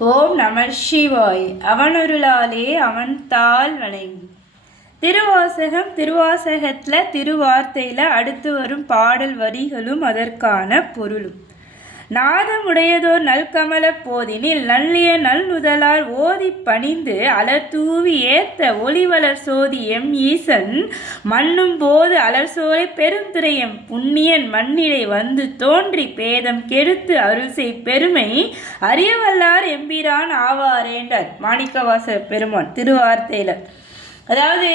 ஓம் நம சிவாய். அவனருளாலே அவன் தாள் வணங்கி. திருவாசகம். திருவாசகத்தில் திருவார்த்தையில் அடுத்து வரும் பாடல் வரிகளும் அதற்கான பொருளும். நாதமுடையதோர் நல்கமல போதினில் நல்லிய நல்நுதலால் ஓதி பணிந்து அலர்தூவி ஏத்த ஒளிவளர் சோதி எம் ஈசன் மண்ணும் போது அலர்சோலை பெருந்துரையம் புண்ணியன் மண்ணிலை வந்து தோன்றி பேதம் கெடுத்து அருள்செய் பெருமை அறியவல்லார் எம்பிரான் ஆவாரேண்டார் மாணிக்கவாச பெருமான் திருவார்த்தையில். அதாவது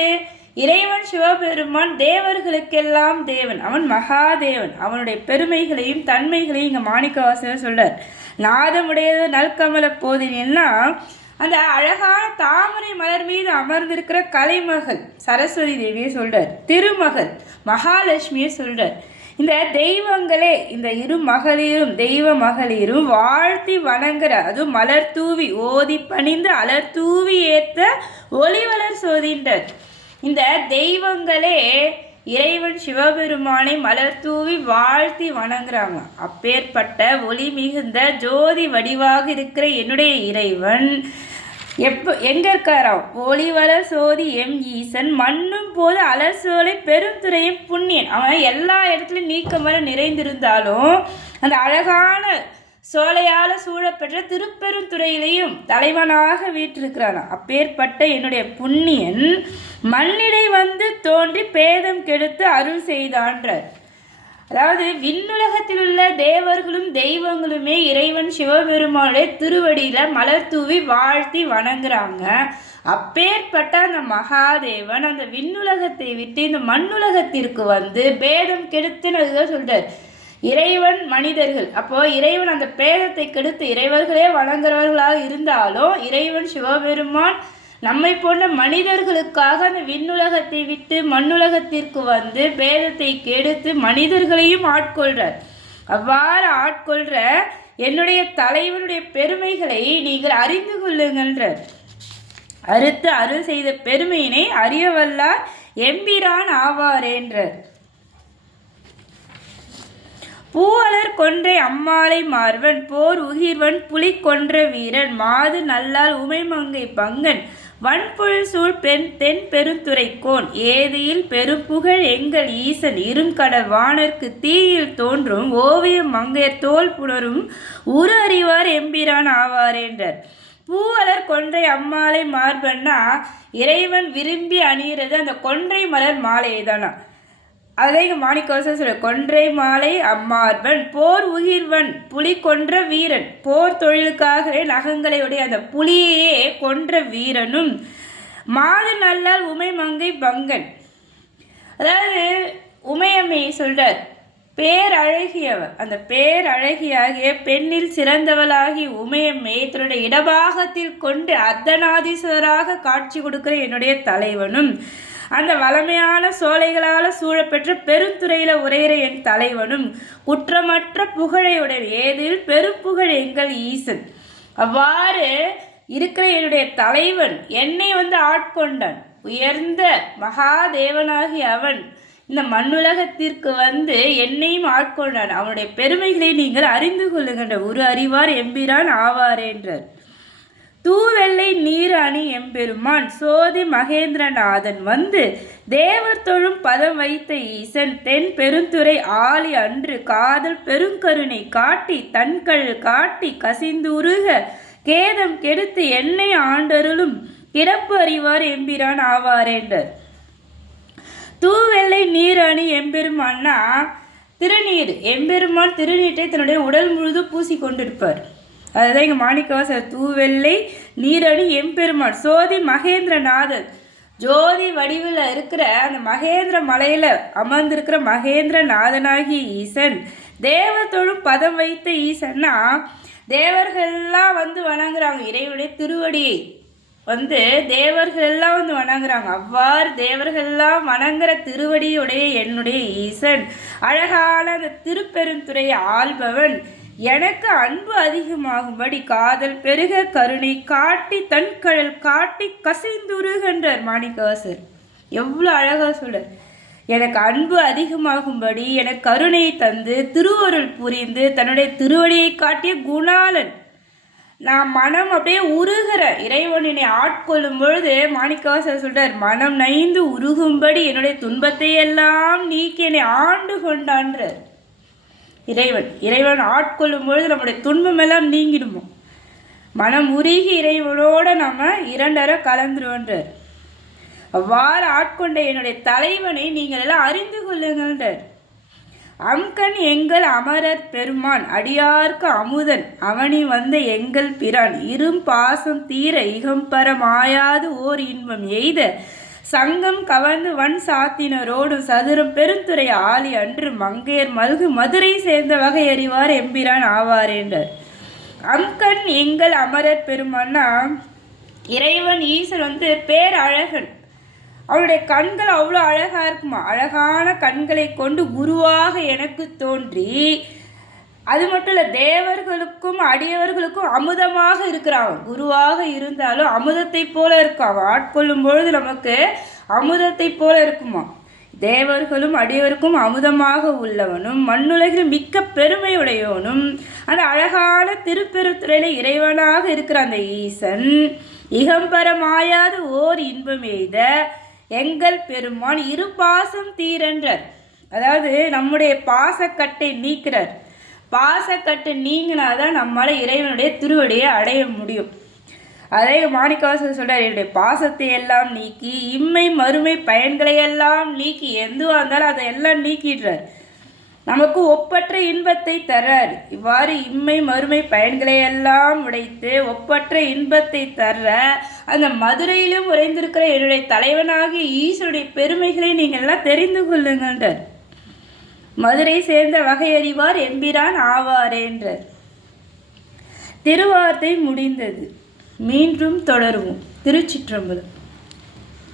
இறைவன் சிவபெருமான் தேவர்களுக்கெல்லாம் தேவன், அவன் மகாதேவன். அவனுடைய பெருமைகளையும் தன்மைகளையும் இங்கே மாணிக்கவாசகர் சொல்றார். நாதமுடையது நல்கமல போதினா அந்த அழகான தாமரை மலர் மீது அமர்ந்திருக்கிற கலைமகள் சரஸ்வதி தேவியை சொல்றார். திருமகள் மகாலட்சுமியை சொல்றார். இந்த தெய்வங்களே, இந்த இரு மகளிரும் தெய்வ மகளிரும் வாழ்த்தி வணங்குற, அதுவும் மலர் தூவி ஓதி பணிந்து அலர் தூவி ஏத்த ஒளிவளர் சோதின்றார். இந்த தெய்வங்களே இறைவன் சிவபெருமானை மலர் தூவி வாழ்த்தி வணங்குறாங்க. அப்பேற்பட்ட ஒளி மிகுந்த ஜோதி வடிவாக இருக்கிற என்னுடைய இறைவன் எங்கே இருக்காராம்? ஒளிவளர் சோதி எம் ஈசன் மண்ணும் போது அலர் சோலை பெருந்துரையும் புண்ணியன். அவன் எல்லா இடத்துலையும் நீக்கமர நிறைந்திருந்தாலும் அந்த அழகான சோலையால் சூழப்பெற்ற திருப்பெருந்துறையிலையும் தலைவனாக வீற்றிருக்கிறான். அப்பேற்பட்ட என்னுடைய புண்ணியன் மண்ணிடை வந்து தோன்றி பேதம் கெடுத்து அருள் செய்தான்றார். அதாவது விண்ணுலகத்தில் உள்ள தேவர்களும் தெய்வங்களுமே இறைவன் சிவபெருமானுடைய திருவடியில் மலர் தூவி வாழ்த்தி வணங்குறாங்க. அப்பேற்பட்ட அந்த மகாதேவன் அந்த விண்ணுலகத்தை விட்டு இந்த மண்ணுலகத்திற்கு வந்து பேதம் கெடுத்துன்னு சொல்றார். இறைவன் மனிதர்கள், அப்போ இறைவன் அந்த பேதத்தை கெடுத்து இறைவர்களே வணங்குறவர்களாக இருந்தாலும் இறைவன் சிவபெருமான் நம்மை போன்ற மனிதர்களுக்காக அந்த விண்ணுலகத்தை விட்டு மண்ணுலகத்திற்கு வந்து பேதத்தை கெடுத்து மனிதர்களையும் ஆட்கொள்றார். அவ்வாறு ஆட்கொள்ற என்னுடைய தலைவனுடைய பெருமைகளை நீங்கள் அறிந்து கொள்ளுங்கள்ன்றார். அறுத்து அருள் செய்த பெருமையினை அறியவல்லார் எம்பிரான் ஆவாரேன்றார். பூவலர் கொன்றை அம்மாளை மார்வன் போர் உகிர்வன் புலி கொன்ற வீரன் மாது நல்லால் உமைமங்கை பங்கன் வன்புழல் சூழ் தென் பெருந்துரைக்கோன் ஏதியில் பெரும்புகழ் எங்கள் ஈசன் இருங்கடல் வானர்க்கு தீயில் தோன்றும் ஓவியம் மங்கையர் தோல் புணரும் உரு அறிவார் எம்பிரான் ஆவாரேன்றார். பூவலர் கொன்றை அம்மாளை மார்பன்னா இறைவன் விரும்பி அணிகிறது அந்த கொன்றை மலர் மாலையை தானா. அதை இங்கே மாணிக்கவாசகர் சொல்ற. கொன்றை மாலை அம்மார்பன் போர் உகிர்வன் புலி கொன்ற வீரன், போர் தொழிலுக்காகவே நகங்களை உடைய அந்த புலியையே கொன்ற வீரனும் மாது நல்லால் உமைமங்கை பங்கன். அதாவது உமையம்மையை சொல்றார். பேரழகியவர், அந்த பேரழகியாகிய பெண்ணில் சிறந்தவளாகி உமையம்மையை தன்னுடைய இடபாகத்தில் கொண்டு அர்த்தநாதீஸ்வராக காட்சி கொடுக்கிற என்னுடைய தலைவனும் அந்த வளமையான சோலைகளால் சூழப்பெற்ற பெருந்துறையில் உரையிற என் தலைவனும் குற்றமற்ற புகழையுடன் ஏதில் பெருப்புகழ் எங்கள் ஈசன். அவ்வாறு இருக்கிற என்னுடைய தலைவன் என்னை வந்து ஆட்கொண்டான். உயர்ந்த மகாதேவனாகி அவன் இந்த மண்ணுலகத்திற்கு வந்து என்னையும் ஆட்கொண்டான். அவனுடைய பெருமைகளை நீங்கள் அறிந்து கொள்ளுகின்ற ஒரு அறிவார் எம்பிரான் ஆவாரேன்றார். தூவெள்ளை நீர் அணி எம்பெருமான் சோதி மகேந்திரநாதன் வந்து தேவர் தொழும் பதம் வைத்த ஈசன் தென் பெருந்துறை ஆலி அன்று காதல் பெருங்கருணை காட்டி தன்கள் காட்டி கசிந்துருக கேதம் கெடுத்து என்னை ஆண்டருளும் கிடப்பு அறிவார் எம்பிரான் ஆவாரேன்றார். தூவெள்ளை நீர் அணி எம்பெருமான்னா திருநீர். எம்பெருமான் திருநீட்டை தன்னுடைய உடல் முழுது பூசி கொண்டிருப்பார். அதுதான் இங்கே மாணிக்கவாசகர். தூவெள்ளை நீரணி எம்பெருமான் சோதி மகேந்திரநாதன், ஜோதி வடிவில் இருக்கிற அந்த மகேந்திர மலையில் அமர்ந்திருக்கிற மகேந்திரநாதனாகிய ஈசன் தேவர் தொழும் பதம் வைத்த ஈசன்னா தேவர்கள்லாம் வந்து வணங்குறாங்க. இறைவனுடைய திருவடியை வந்து தேவர்களெல்லாம் வந்து வணங்குறாங்க. அவ்வாறு தேவர்கள்லாம் வணங்குற திருவடியுடைய என்னுடைய ஈசன் அழகான அந்த திருப்பெருந்துறையை ஆள்பவன் எனக்கு அன்பு அதிகமாகும்படி காதல் பெருக கருணை காட்டி தன்கழல் காட்டி கசைந்துருகின்றார் மாணிக்கவாசகர். எவ்வளோ அழகாக சொல்றார். எனக்கு அன்பு அதிகமாகும்படி எனக்கு கருணை தந்து திருவருள் புரிந்து தன்னுடைய திருவடியை காட்டிய குணாளன் நான் மனம் அப்படியே உருகிற இறைவன் என்னை ஆட்கொள்ளும் பொழுது மாணிக்கவாசகர் சொல்றார், மனம் நைந்து உருகும்படி என்னுடைய துன்பத்தை எல்லாம் நீக்கி என்னை ஆண்டு கொண்டான்றார். இறைவன் ஆட்கொள்ளும் பொழுது நம்முடைய துன்பம் எல்லாம் நீங்கிடுமோ. மனம் உருகி இறைவனோட நம்ம இரண்டரை கலந்துருவோன்றார். அவ்வாறு ஆட்கொண்ட என்னுடைய தலைவனை நீங்கள் எல்லாம் அறிந்து கொள்ளுங்கள்ன்றார். அம்கண் எங்கள் அமரர் பெருமான் அடியார்க்கு அமுதன் அவனி வந்த எங்கள் பிரான் இரும் பாசம் தீர இகம்பர மாயாது ஓர் இன்பம் எய்த சங்கம் கவர்ந்து வன் சாத்தினரோடும் சதுரம் பெருந்துறை ஆலி அன்று மங்கையர் மல்கு மதுரை சேர்ந்த வகை அறிவார் எம்பிரான் ஆவார் என்றார். அம்கண் எங்கள் அமரர் பெருமான்னா இறைவன் ஈசன் பேரழகன். அவருடைய கண்கள் அவ்வளோ அழகாக இருக்குமா. அழகான கண்களை கொண்டு குருவாக எனக்கு தோன்றி, அது மட்டும் இல்லை, தேவர்களுக்கும் அடியவர்களுக்கும் அமுதமாக இருக்கிறான். குருவாக இருந்தாலும் அமுதத்தை போல இருக்கும். அவன் ஆட்கொள்ளும் பொழுது நமக்கு அமுதத்தை போல இருக்குமா. தேவர்களும் அடியவருக்கும் அமுதமாக உள்ளவனும் மண்ணுலகில் மிக்க பெருமையுடையவனும் அந்த அழகான திருப்பெருந்துறையில இறைவனாக இருக்கிற அந்த ஈசன் இகம்பரமாயாது ஓர் இன்பம் எய்த எங்கள் பெருமான் இரு பாசம் தீரென்றார். அதாவது நம்முடைய பாசக்கட்டை நீக்கிறார். பாசக்கட்டு நீங்கினாதான் நம்மளால இறைவனுடைய திருவடியை அடைய முடியும். அதே மாணிக்கவாசகர் சொல்றார், என்னுடைய பாசத்தை எல்லாம் நீக்கி இம்மை மறுமை பயன்களை எல்லாம் நீக்கி எதுவாக இருந்தாலும் அதை எல்லாம் நீக்கிடுறார். நமக்கு ஒப்பற்ற இன்பத்தை தர்றார். இவ்வாறு இம்மை மறுமை பயன்களை எல்லாம் உடைத்து ஒப்பற்ற இன்பத்தை தர்ற அந்த மதுரையிலும் உறைந்திருக்கிற என்னுடைய தலைவனாகிய ஈஸ்வருடைய பெருமைகளை நீங்கள் எல்லாம் தெரிந்து கொள்ளுங்கன்றார். மதுரை சேர்ந்த வகை அறிவார் எம்பிரான் ஆவாரே என்றார். திருவார்த்தை முடிந்தது. மீண்டும் தொடருவோம். திருச்சிற்றம்பலம்.